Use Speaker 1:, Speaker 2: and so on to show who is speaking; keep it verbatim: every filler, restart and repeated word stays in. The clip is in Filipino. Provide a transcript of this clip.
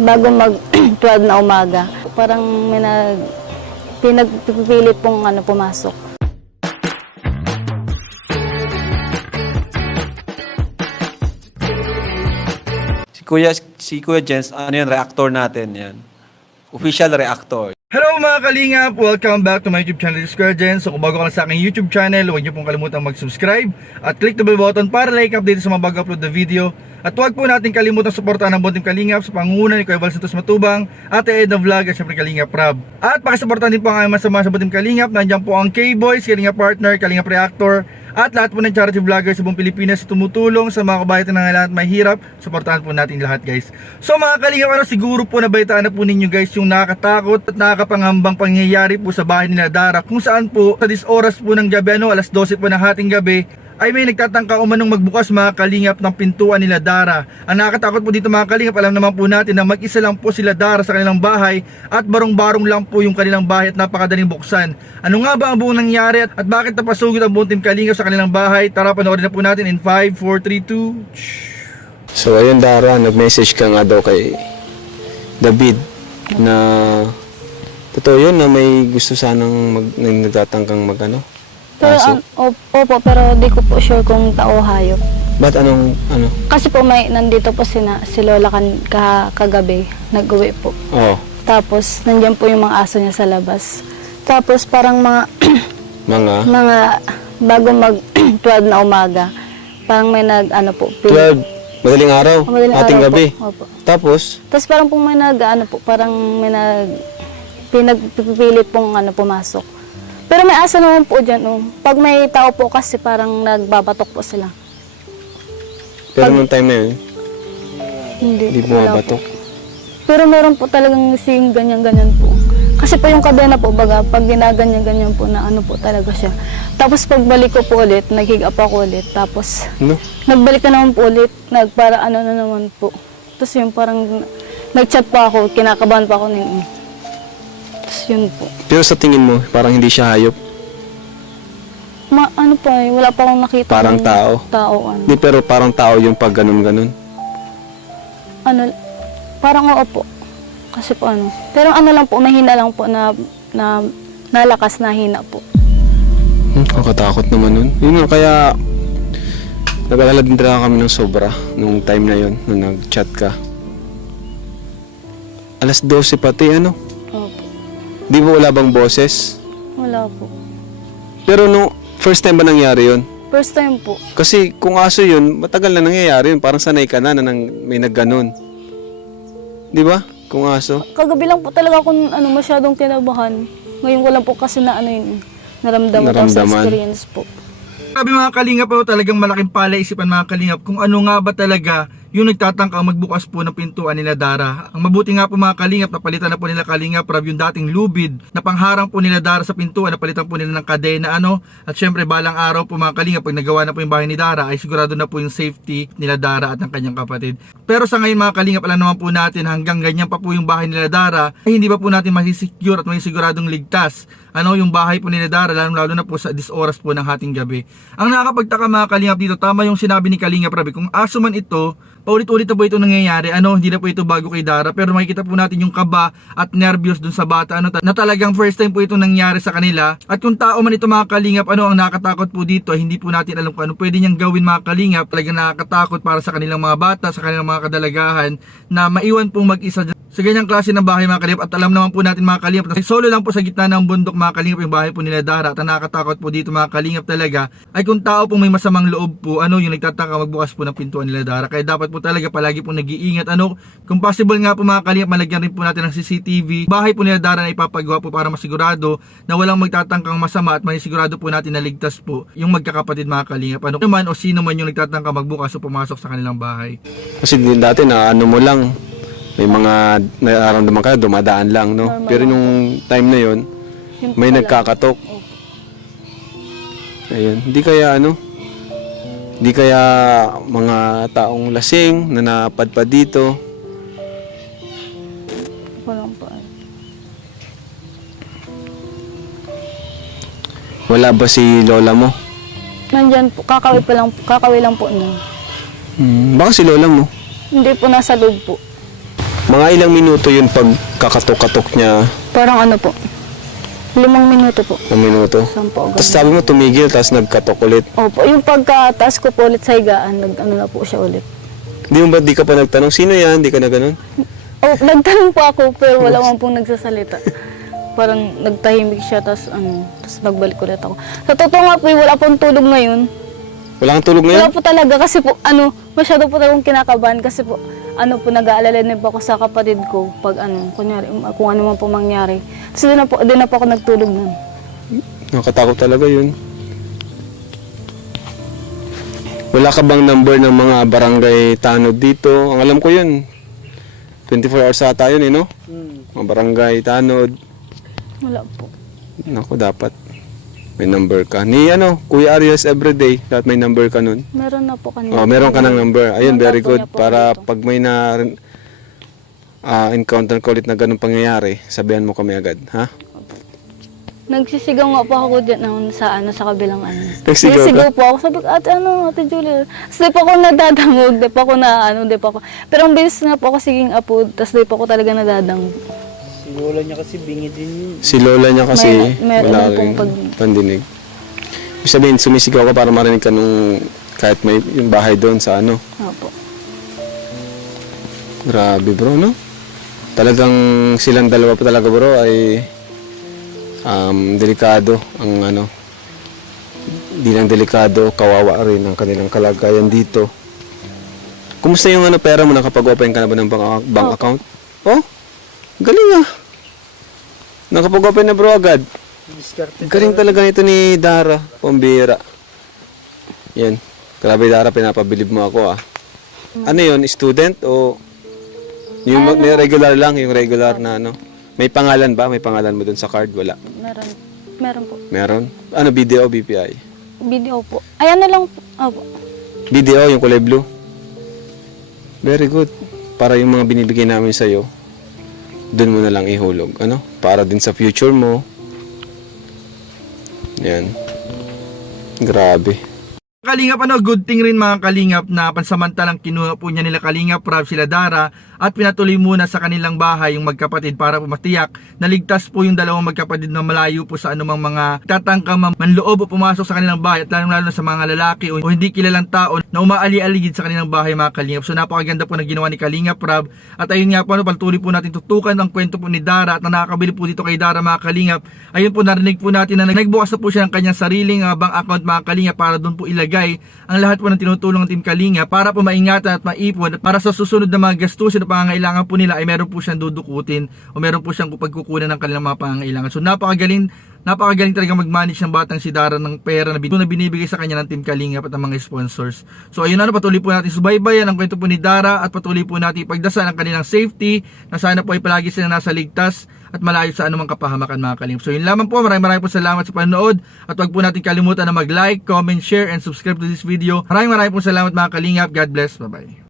Speaker 1: bago mag twelve na umaga. Parang may nag, pinagpipilit pong ano, pumasok.
Speaker 2: Si Kuya, si Kuya Jens, ano yan, reactor natin yan. Official reactor.
Speaker 3: Hello mga kalingap! Welcome back to my YouTube channel, Kuya Jens. So kung bago ka lang sa aking YouTube channel, huwag niyo pong kalimutang mag-subscribe at click the bell button para like update sa mga bago upload na video. At huwag po natin kalimutan suportahan ang Buntim Kalingap sa pangunguna ni Kuya Val Santos Matubang, Ate Edna Vlog at syempre Kalingap Rab. At pakisuportahan din po ang aming masama sa Buntim Kalingap. Nandiyan po ang K-Boys, Kalingap Partner, Kalingap Reactor at lahat po ng charity vloggers sa buong Pilipinas tumutulong sa mga kabayan na lahat may hirap. Suportahan po natin lahat, guys. So mga Kalingap, ano, siguro po nabalitaan na po ninyo guys yung nakakatakot at nakakapangambang pangyayari po sa bahay nila Dara, kung saan po sa dis oras po ng gabi, ano, alas dose po ng hating gabi, ay may nagtatangka umanong magbukas mga Kalingap ng pintuan nila Dara. Ang nakakatakot po dito mga Kalingap, alam naman po natin na mag-isa lang po sila Dara sa kanilang bahay at barong-barong lang po yung kanilang bahay at napakadaling buksan. Ano nga ba ang buong nangyari at, at bakit napasugod ang buong Team Kalingap sa kanilang bahay? Tara, panoorin na po natin in five, four, three, two.
Speaker 4: So ayun Dara, nag-message ka nga daw kay David na totoo yun na may gusto sanang mag, nagtatangkang mag ano?
Speaker 1: Pero,
Speaker 4: Aso?
Speaker 1: an, op- opo, pero di ko po sure kung tao o hayop.
Speaker 4: Ba't anong ano?
Speaker 1: Kasi po may, nandito po sina, si Lola kan, ka, kagabi, nag-uwi po.
Speaker 4: Oo.
Speaker 1: Tapos, nandiyan po yung mga aso niya sa labas. Tapos, parang mga,
Speaker 4: Mga
Speaker 1: mga, bago mag twelve na umaga, parang may nag, ano po, pin-
Speaker 4: twelve, madaling araw,
Speaker 1: Madaling
Speaker 4: ating
Speaker 1: araw
Speaker 4: gabi.
Speaker 1: Po. Opo.
Speaker 4: Tapos,
Speaker 1: Tapos parang po may nag, ano po, parang may nag, pinagpipilit pong ano, pumasok. Pero may asa naman po dyan. Oh. Pag may tao po kasi parang nagbabatok po sila.
Speaker 4: pero
Speaker 1: Pag-
Speaker 4: nung time na yun,
Speaker 1: Hindi,
Speaker 4: hindi
Speaker 1: wala
Speaker 4: bumabatok.
Speaker 1: po. Pero meron po talagang sing ganyan-ganyan po. Kasi po yung kadena po, baga, pag ginaganyan-ganyan po na ano po talaga siya. Tapos pagbalik ko po ulit, naghiga po ako ulit. Tapos
Speaker 4: No?
Speaker 1: nagbalik na naman po ulit, nagpara ano na naman po. Tapos yung parang nag-chat pa ako, kinakabahan pa ako nun. Tapos yun po.
Speaker 4: Pero sa tingin mo, parang hindi siya hayop.
Speaker 1: Ma, ano pa eh, wala pa akong nakita.
Speaker 4: Parang
Speaker 1: ng
Speaker 4: tao.
Speaker 1: Tao, ano.
Speaker 4: Hindi, pero parang tao yung pag ganun-ganun.
Speaker 1: Ano, parang oo po. Kasi po ano. Pero ano lang po, mahina lang po na, na nalakas na hina po.
Speaker 4: Hmm, kakatakot naman nun. Yun nga, kaya nag-alala din talaga kami ng sobra nung time na yun, nung nag-chat ka. alas dose pati, ano?
Speaker 1: Opo.
Speaker 4: Di ba wala bang boses?
Speaker 1: Wala po.
Speaker 4: Pero nung first time ba nangyari yun?
Speaker 1: First time po.
Speaker 4: Kasi kung aso yun, matagal na nangyayari yun. Parang sanay ka na na nang, may nagganon. Di ba? Kung aso.
Speaker 1: Kagabi lang po talaga ako ano, masyadong kinabahan. Ngayon ko lang po kasi na ano yun, naramdaman, ko sa
Speaker 4: Naramdaman.
Speaker 1: experience po.
Speaker 3: Sabi mga Kalingap po, talagang malaking palaisipan mga Kalingap kung ano nga ba talaga yung nagtatangka magbukas po ng pintuan nila Dara. Ang mabuti nga po mga Kalingap, napalitan na po nila Kalingap Rab yung dating lubid na pangharang po nila Dara sa pintuan, napalitan po nila ng kadena, ano. At syempre balang araw po mga Kalingap, pag nagawa na po yung bahay ni Dara, ay sigurado na po yung safety nila Dara at ng kanyang kapatid. Pero sa ngayon mga Kalingap, alam naman po natin hanggang ganyan pa po yung bahay nila Dara, ay hindi pa po natin masisecure at may siguradong ligtas ano yung bahay po nila Dara, lalo, lalo na po sa dis oras po ng hating gabi. Ang nakakapagtaka mga Kalingap dito, tama yung sinabi ni Kalingap Rab, kung aso man ito, paulit-ulit na po ito nangyayari, ano, hindi na po ito bago kay Dara, pero makikita po natin yung kaba at nervyos dun sa bata, ano, na talagang first time po ito nangyari sa kanila. At kung tao man ito mga Kalingap, ano, ang nakakatakot po dito, hindi po natin alam kung ano pwede niyang gawin mga Kalingap. Talagang nakakatakot para sa kanilang mga bata, sa kanilang mga kadalagahan, na maiwan pong mag-isa sa ganyang klase ng bahay mga Kalingap. At alam naman po natin mga Kalingap, na solo lang po sa gitna ng bundok mga Kalingap yung bahay po nila Dara. At ang nakakatakot po dito mga Kalingap talaga ay kung tao po may masamang loob po, ano, yung nagtataka magbukas po ng pintuan nila Dara. Kaya dapat po talaga palagi po nag-iingat, ano, kung possible nga po mga Kalingap, malagyan rin po natin ng C C T V bahay po nila Dara na ipapagawa po para masigurado na walang magtatangkang masama at masisigurado po natin na ligtas po yung magkakapatid mga Kalingap, ano naman o sino man yung nagtatangka magbukas o pumasok sa kanilang bahay.
Speaker 4: Kasi din dati na ano mo lang, may mga nararamdaman ka, dumadaan lang, no?
Speaker 1: Normal
Speaker 4: Pero
Speaker 1: lang.
Speaker 4: nung time na yun,
Speaker 1: Yun po
Speaker 4: may
Speaker 1: pala.
Speaker 4: nagkakatok.
Speaker 1: Opo.
Speaker 4: Ayun, hindi kaya ano, hindi kaya mga taong lasing na napadpad dito.
Speaker 1: Walang pa.
Speaker 4: Wala ba si lola mo?
Speaker 1: Nandyan po, kakawi pa lang, kakawi lang po nun.
Speaker 4: Hmm, baka si lola mo.
Speaker 1: Hindi po nasa loob po.
Speaker 4: Mga ilang minuto yun pag kakatok-katok niya,
Speaker 1: Parang ano po, limang minuto po.
Speaker 4: ng minuto.
Speaker 1: Sampo,
Speaker 4: Tapos
Speaker 1: ganun.
Speaker 4: sabi mo tumigil, tapos nagkatok ulit.
Speaker 1: Opo, yung pagkataas ko po ulit sa higaan, nag ano na po siya ulit.
Speaker 4: Di mo ba di ka pa nagtanong, sino yan? Di ka na ganun?
Speaker 1: Oh, nagtanong po ako pero wala man pong nagsasalita. Parang nagtahimik siya tapos ano, tapos nagbalik ulit ako. Sa totoo nga po, eh, wala pong tulog ngayon.
Speaker 4: Wala kang tulog
Speaker 1: Wala
Speaker 4: ngayon?
Speaker 1: po talaga kasi po ano, masyado po akong kinakabahan kasi po ano po nag-aalala din po ako sa kapatid ko pag ano, kunyari kung ano man po mangyari. Tapos di na po, di na po ako nagtulog nun.
Speaker 4: Nakatakot talaga yun. Wala ka bang number ng mga barangay tanod dito? Ang alam ko yun, twenty-four hours ata yun eh, no? Mga barangay tanod.
Speaker 1: Wala po.
Speaker 4: Naku, dapat may number ka. Ni ano, Kuya Arias everyday, dapat may number ka nun.
Speaker 1: Meron na po kanina.
Speaker 4: Oh, meron ka ng number. Ayun,
Speaker 1: Nandun
Speaker 4: very
Speaker 1: po
Speaker 4: good.
Speaker 1: niya po
Speaker 4: Para
Speaker 1: dito.
Speaker 4: pag may na ah, encounter ko ulit na ganun pangyayari, sabihan mo kami agad, ha?
Speaker 1: Nagsisigaw nga po ako dyan noon sa ano sa kabilang ano.
Speaker 4: Nagsigaw ka?
Speaker 1: Nagsisigaw po ako. Sabi ko, ate ano, ate Julia. Tapos di pa ako nadadangog, di pa ako na ano, di pa ako. Pero ang bilis nga po ako siging apo, tapos di pa ako talaga nadadangog.
Speaker 5: Si Lola niya kasi bingi din yun.
Speaker 4: Si Lola niya kasi
Speaker 1: May- meron
Speaker 4: wala
Speaker 1: din pong
Speaker 4: rin
Speaker 1: pag-
Speaker 4: pandinig. Ibig sabihin, sumisigaw ka para marinig ka nung kahit may yung bahay doon sa ano.
Speaker 1: Opo.
Speaker 4: Grabe bro, no? Talagang silang dalawa pa talaga bro ay um, delikado ang ano. Di lang delikado, kawawa rin ang kanilang kalagayan dito. Kumusta yung ano pera mo? Nakapag-open ka na ba ng bank, bank
Speaker 1: Opo.
Speaker 4: account? Oh, galing ah. Nakapag-open na bro agad.
Speaker 5: Diskarte.
Speaker 4: Galing talaga nito ni Dara, pambira. Yan. Grabe Dara, pinapabilib mo ako ah. Ano yun, student o yung
Speaker 1: Ano?
Speaker 4: may regular lang, yung regular na ano? May pangalan ba? May pangalan mo dun sa card? Wala.
Speaker 1: Meron. Meron po.
Speaker 4: Meron? Ano, B D O, B P I?
Speaker 1: Video po. Ayan na lang po. Opo.
Speaker 4: B D O, yung kulay blue. Very good. Para yung mga binibigay namin sa'yo, dun mo na lang ihulog. Ano? Para din sa future mo. Yan. Grabe.
Speaker 3: Kalingap, ano, good thing rin mga Kalingap na pansamantalang kinuha po niya nila Kalingap Rob sila Dara at pinatuloy muna sa kanilang bahay yung magkapatid para po matiyak na ligtas po yung dalawang magkapatid na malayo po sa anumang mga tatangkang manloob o pumasok sa kanilang bahay at lalong lalo na sa mga lalaki o, o hindi kilalang tao na umaali-aligid sa kanilang bahay mga Kalingap. So napakaganda po na ginawa ni Kalingap Rob at ayun nga po, ano, patuloy po natin tutukan ang kwento po ni Dara at na nakakabili po dito kay Dara mga Kalingap. Ayun po, narinig po natin na nagbukas na po siya ng kanyang sariling uh, bank account mga Kalingap para doon po ilagay ang lahat po ng tinutulong ng Team Kalinga para po maingatan at maipon para sa susunod na mga gastusin o pangangailangan po nila ay meron po siyang dudukutin o meron po siyang pagkukunan ng kanilang mga pangangailangan. So napakagaling, napakagaling talaga mag-manage ng batang si Dara ng pera na, bin- na binibigay sa kanya ng Team Kalinga at ang mga sponsors. So ayun na, patuloy po natin subaybayan ang kwento po ni Dara at patuloy po natin ipagdasal ang kanilang safety na sana po ay palagi silang nasa ligtas at malayo sa anumang kapahamakan mga Kalingap. So yun lamang po, maraming maraming po salamat sa panonood at huwag po natin kalimutan na mag-like, comment, share, and subscribe to this video. Maraming maraming po salamat mga Kalingap. God bless. Bye-bye.